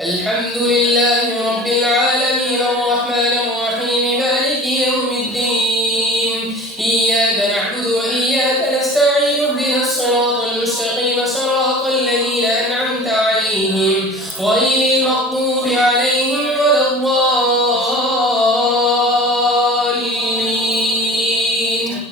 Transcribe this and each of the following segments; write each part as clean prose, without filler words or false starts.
الحمد لله رب العالمين الرحمن الرحيم مالك يوم الدين إياك نعبد وإياك نستعين اهدنا الصراط المستقيم صراط الذين أنعمت عليهم غير المغضوب عليهم ولا الضالين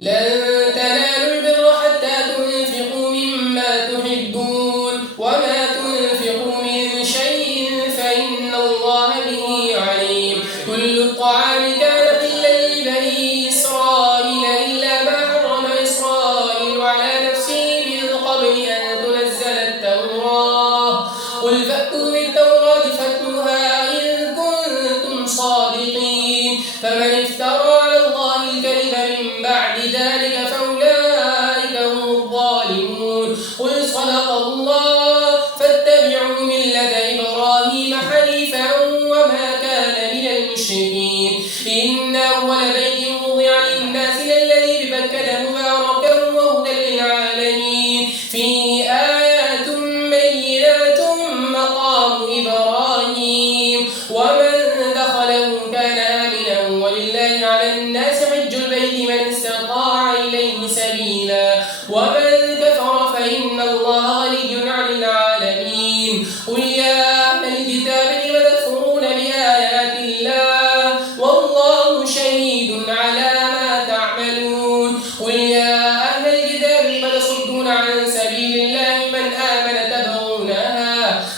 لن تنالوا البر حتى تنفقوا مما تحبون وما تنفقوا من شيء فإن الله به عليم كل الطعام كان حلا لبني إسرائيل إلا ما حرم إسرائيل على نفسه من قبل أن تنزل التوراة قل فأتوا بالتوراة فاتلوها إن كنتم صادقين فمن افترى على الله الكذب من بعد ذلك فأولئك هم الظالمون قل صدق الله فاتبعوا ملة إبراهيم حنيفا وما كان من المشركين إن أول بيت وضع للناس للذي ببكة مباركا وهدى للعالمين فيه آيات بينات مقام إبراهيم ومن دخله كان آمنا ولله على الناس حج البيت من استطاع إليه سبيلا ومن كفر فإن الله غني عن العالمين قل يا أهل الكتاب لم تكفرون بآيات الله والله شهيد على ما تعملون قل يا أهل الكتاب لم تصدون عن سبيل الله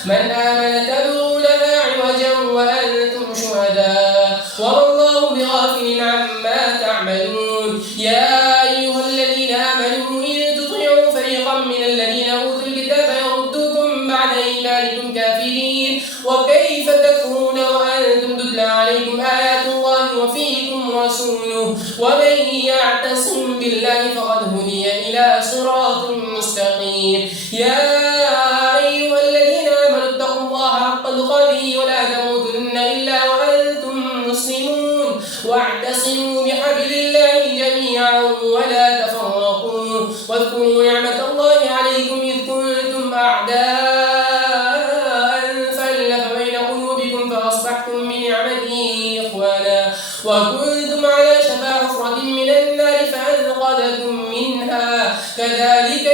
من آمن تبغونها عوجا وأنتم شهداء وما الله بغافل عما تعملون يا أيها الذين آمنوا إن تطيعوا فريقا من الذين أوتوا الكتاب يردوكم بعد إيمانكم كافرين وكيف تكفرون وأنتم تتلى عليكم آيات الله وفيكم رسوله ومن يعتصم بالله فقد هدي إلى صراط مستقيم يا أيها الذين آمنوا اتقوا الله حق تقاته ولا تموتن إلا وأنتم مسلمون واعتصموا بحبل الله جميعا ولا تفرقوا واذكروا نعمة الله عليكم إذ كنتم أعداء فألف بين قلوبكم فأصبحتم بنعمته إخوانا وكنتم على شفا حفرة من النار فأنقذكم منها كذلك